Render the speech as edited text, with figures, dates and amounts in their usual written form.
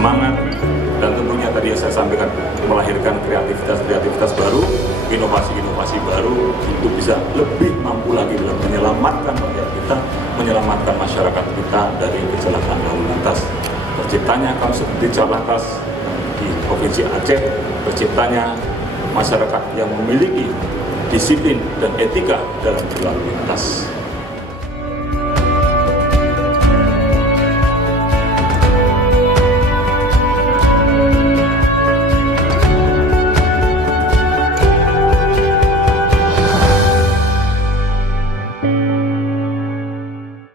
semangat, dan tentunya tadi yang saya sampaikan melahirkan kreativitas baru, inovasi baru untuk bisa lebih mampu lagi dalam menyelamatkan rakyat kita, menyelamatkan masyarakat kita dari kecelakaan lalu lintas. Terciptanya kampus seperti Carlantas di Provinsi Aceh, terciptanya masyarakat yang memiliki disiplin dan etika dalam berlalu lintas.